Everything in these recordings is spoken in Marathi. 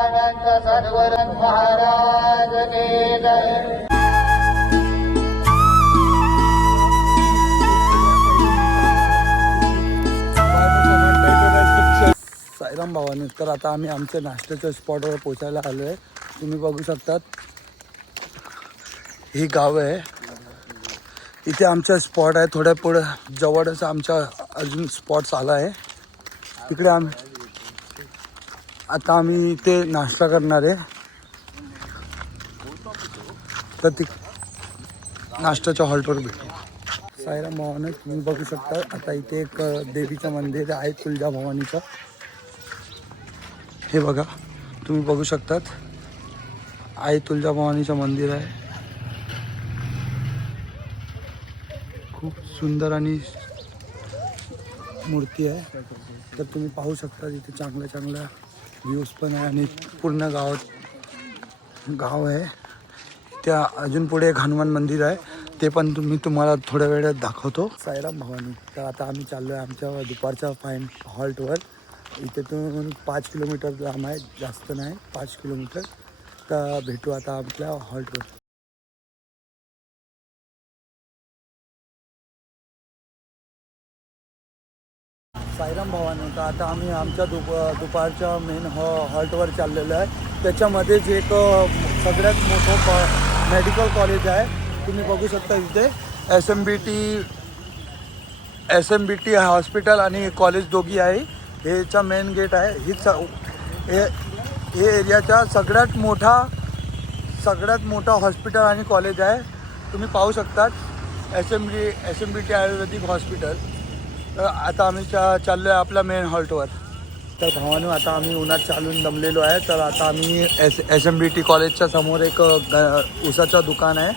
सद्गुरु महाराज साईराम भावानी तर आता आम्ही आमच्या नाश्त्याच्या स्पॉटवर पोचायला आलो आहे. तुम्ही बघू शकतात. ही गाव आहे. इथे आमचा स्पॉट आहे. थोड्या पुढे जवळच आमच्या अजून स्पॉट्स आला आहे. तिकडे आम्ही आता आम्ही इथे नाश्ता करणार आहे. तर ती नाश्त्याच्या हॉल्टवर भेटतो सायरा भवानी तुम्ही बघू शकता आता इथे एक देवीचं मंदिर आहे तुळजा भवानीचं हे बघा तुम्ही बघू शकतात. आई तुळजाभवानीचं मंदिर आहे. खूप सुंदर आणि मूर्ती आहे. तर तुम्ही पाहू शकता इथे चांगल्या चांगल्या व्ह्यूज पण आहे आणि पूर्ण गावात गाव आहे. त्या अजून पुढे एक हनुमान मंदिर आहे. ते पण तुम्ही तुम्हाला थोड्या वेळात दाखवतो. सायराम भवानी. तर आता आम्ही चाललो आहे आमच्या दुपारच्या फाईन हॉल्टवर इथेतून पाच किलोमीटर लांब आहे. जास्त नाही पाच किलोमीटर. तर भेटू आता आपल्या हॉल्टवर साईराम भवानी. तर आता आम्ही आमच्या दुप दुपारच्या मेन हॉ हॉल्टवर चाललेलो आहे. त्याच्यामध्येच एक सगळ्यात मोठं कॉ मेडिकल कॉलेज आहे. तुम्ही बघू शकता इथे. S M B T S M B T hospital आणि कॉलेज दोघी आहे. हेचा मेन गेट आहे. ही स हे हे एरियाचा सगळ्यात मोठा सगळ्यात मोठा हॉस्पिटल आणि कॉलेज आहे. तुम्ही पाहू शकतात. S M B S M B T आयुर्वेदिक हॉस्पिटल तर आता आम्ही चा चाललो आहे आपल्या मेन हॉल्टवर तर भावानो आता आम्ही उन्हात चालून दमलेलो आहे. तर आता आम्ही S S M B T कॉलेजच्या समोर एक ग उसाचं दुकान आहे.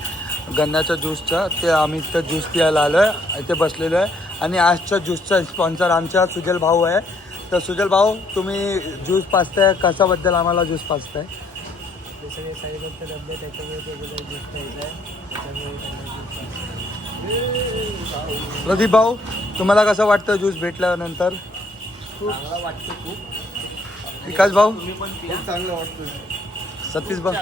गन्नाच्या ज्यूसचं. ते आम्ही इथं ज्यूस प्यायला आलो आहे इथे बसलेलो आहे. आणि आजच्या ज्यूसचा स्पॉन्सर आमच्या सुजल भाऊ आहे. तर सुजल भाऊ तुम्ही ज्यूस पाचताय कशाबद्दल आम्हाला ज्यूस पाचताय त्याच्यामुळे प्रदीप भाऊ तुम्हाला कसं वाटतं ज्यूस भेटल्यानंतर? चांगला वाटतो खूप. विकास भाऊ? खूप चांगलं वाटतं सतीश भाऊ?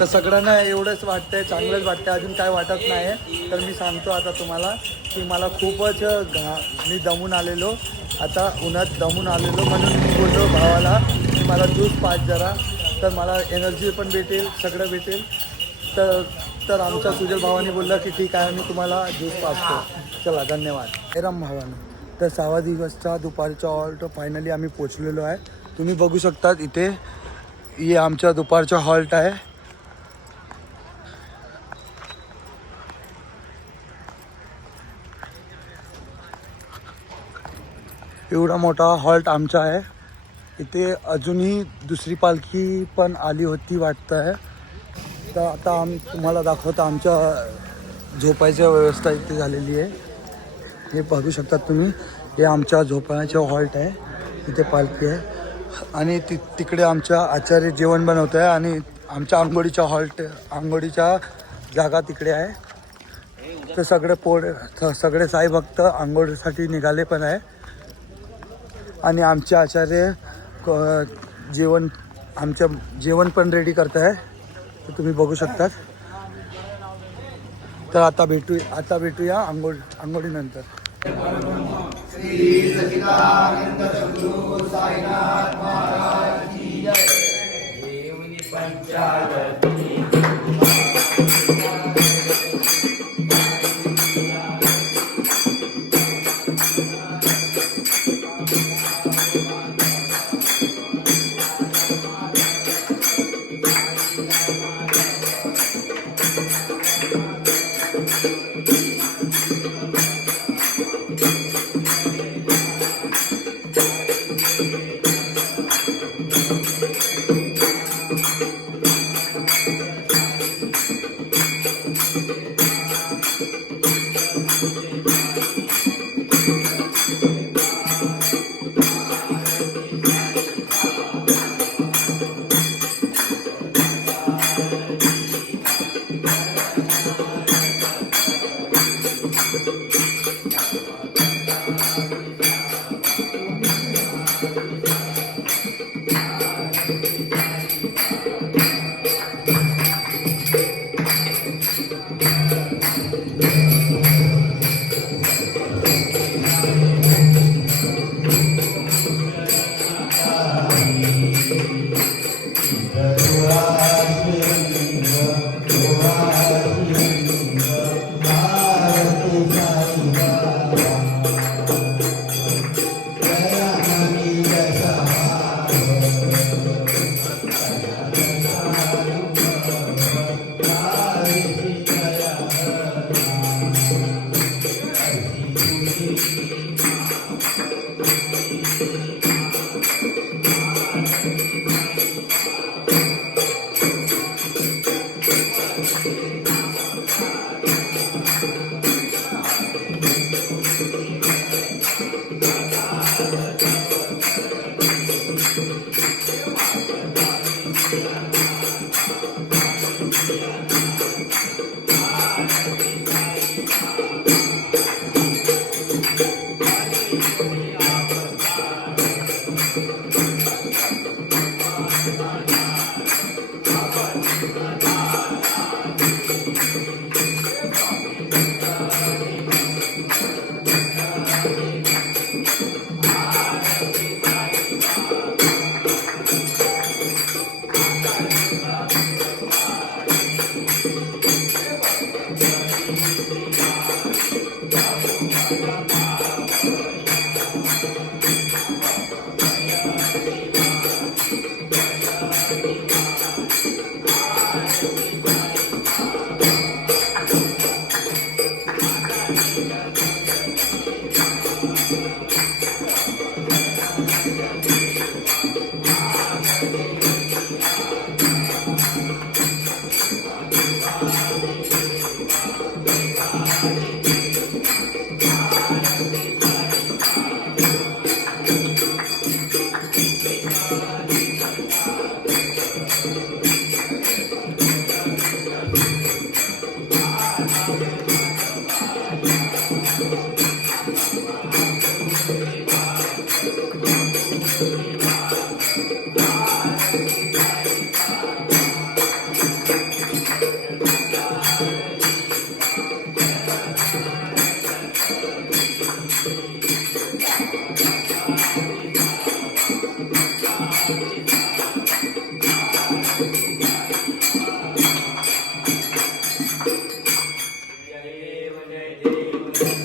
तर सगळ्यांना एवढंच वाटतंय चांगलंच वाटतंय. अजून काय वाटत नाही तर मी सांगतो आता तुम्हाला की मला खूपच घा मी दमून आलेलो. आता उन्हात दमून आलेलो. म्हणून मी बोललो भावाला की मला ज्यूस पाच जरा तर मला एनर्जी पण भेटेल सगळं भेटेल. तर तर आमच्या सुजल भावाने बोलला की ठीक आहे मी तुम्हाला ज्यूस पाचतो चला धन्यवाद. हैराम भावानं. तर सहा दिवसचा दुपारचा हॉल्ट फायनली आम्ही पोचलेलो आहे. तुम्ही बघू शकतात इथे हे आमच्या दुपारचा हॉल्ट आहे. एवढा मोठा हॉल्ट आमचा आहे. इथे अजूनही दुसरी पालखी पण आली होती वाटतं आहे. तर आता आम तुम्हाला दाखवतो आमच्या झोपायच्या व्यवस्था इथे झालेली आहे. हे बघू शकतात तुम्ही हे आमच्या झोपायचं हॉल्ट आहे. इथे पालखी आहे. आणि ति तिकडे आमच्या आचार्य जेवण बनवत आहे आणि आमच्या आंघोळीच्या हॉल्ट आंघोळीच्या जागा तिकडे आहे. तर सगळे पोड सगळे साई भक्त आंघोळीसाठी निघाले पण आहे. आणि आमचे आचार्य क- जेवण आमच्या जेवण पण रेडी करत आहे तर तुम्ही बघू शकतात. तर आता भेटू आता भेटूया आंघोळ आंघोळीनंतर.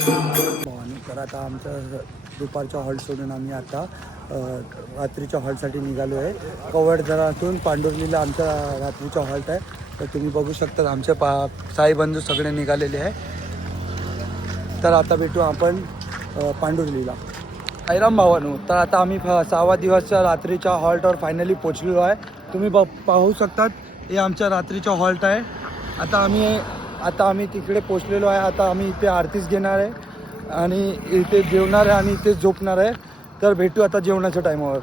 तर आता आमचं दुपारच्या हॉल्ट सोडून आम्ही आता रात्रीच्या हॉलसाठी निघालो आहे. कवडदरातून पांडुर्लीला आमचा रात्रीचा हॉल्ट आहे. तर तुम्ही बघू शकता आमचे पा साईबंधू सगळे निघालेले आहे. तर आता भेटू आपण पांडुर्लीला साईराम भावानू तर आता आम्ही सहावा दिवसच्या रात्रीच्या हॉल्टवर फायनली पोचलेलो आहे. तुम्ही ब पाहू शकतात हे आमच्या रात्रीचा हॉल्ट आहे. आता आम्ही आता आम्ही तिकडे पोचलेलो आहे. आता आम्ही इथे आरतीच घेणार आहे आणि इथे जेवणार आहे आणि इथे झोपणार आहे. तर भेटू आता जेवणाच्या टायमावर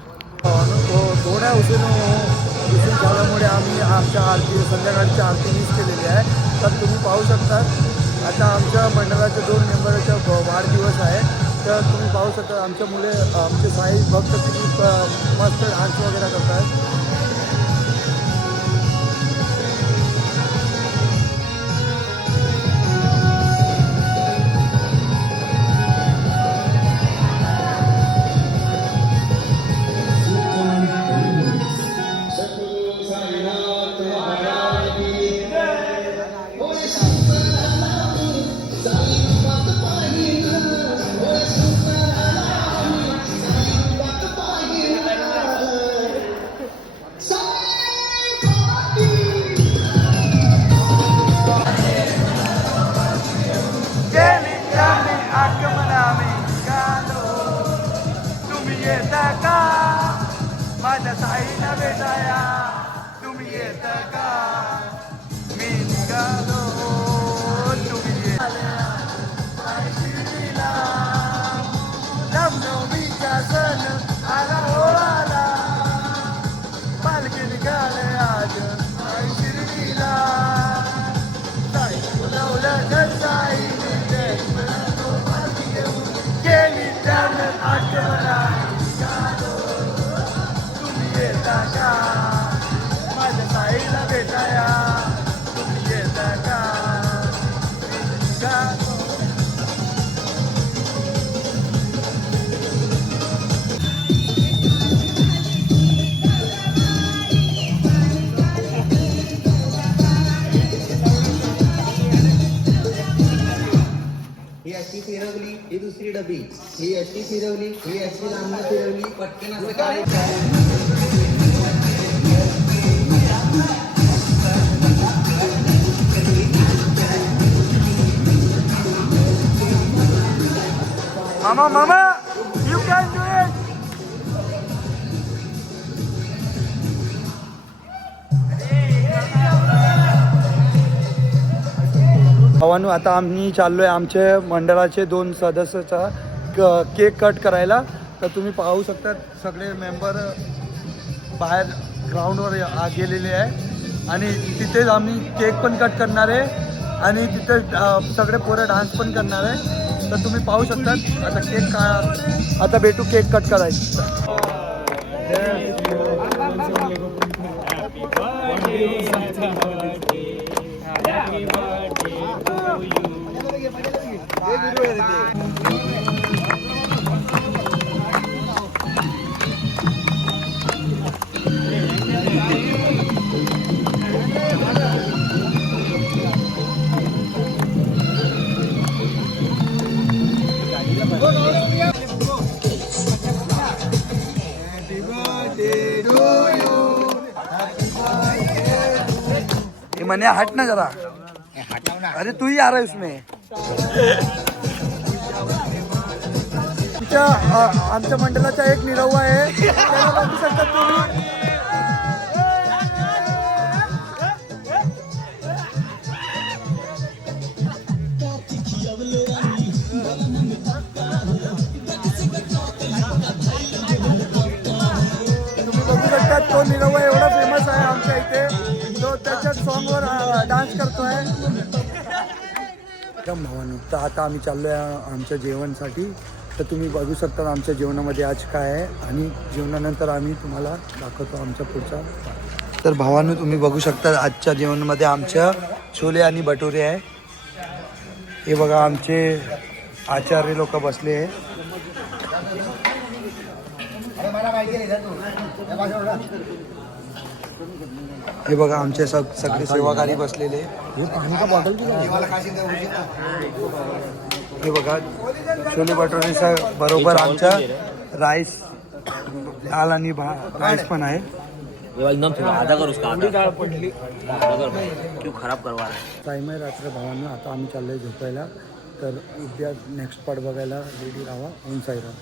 थोड्या उशीर उशीर झाल्यामुळे आम्ही आमच्या आरती संध्याकाळची आरती मिस केलेली आहे. तर तुम्ही पाहू शकता आता आमच्या मंडळाच्या दोन मेंबरच्या वाढदिवस आहे. तर तुम्ही पाहू शकता आमच्या मुले आमचे साई भक्त किती मस्त डान्स वगैरे करतात. থাকতে পারে अशी फिरवली ही दुसरी डबी. ही अशी फिरवली ही अशी लांब फिरवली पटकन असं काय मामा मामा! भावानू आता आम्ही चाललोय आमच्या मंडळाचे दोन सदस्याचा क- केक कट करायला. तर तुम्ही पाहू शकता सगळे मेंबर बाहेर ग्राउंडवर गेलेले आहे. आणि तिथेच आम्ही केक पण कट करणार आहे. आणि तिथे सगळे पोरं डान्स पण करणार आहे. तर तुम्ही पाहू शकता आता केक का आता भेटू केक कट करायचं मैंने हट ना जरा। अरे तू ही आ रहा है उसमें। आमच्या मंडळाचा एक निरव आहे. तर आता आम्ही चाललो आहे आमच्या जेवणसाठी. तर तुम्ही बघू शकता आमच्या जेवणामध्ये आज काय आहे आणि जेवणानंतर आम्ही तुम्हाला दाखवतो आमच्या पुढचा. तर भावानो तुम्ही बघू शकता आजच्या जेवणामध्ये आमच्या छोले आणि भटुरे आहे. हे बघा आमचे आचार्य लोक बसले आहे. हे बघा आमचे सग सगळे सेवाकारी बसलेले. हे बघा छोले भटुरेचा बरोबर आमच्या राईस दाल आणि भा राईस पण आहे. एकदम थोड़ा आधा कर उसका आधा? दाल पडली. आधा कर भाई क्यों खराब करवा रहा है. टाईम आहे रात्र भावांना आता आम्ही चाललोय झोपायला. तर उद्या नेक्स्ट पार्ट बघायला रेडी राहा ओम साईराम.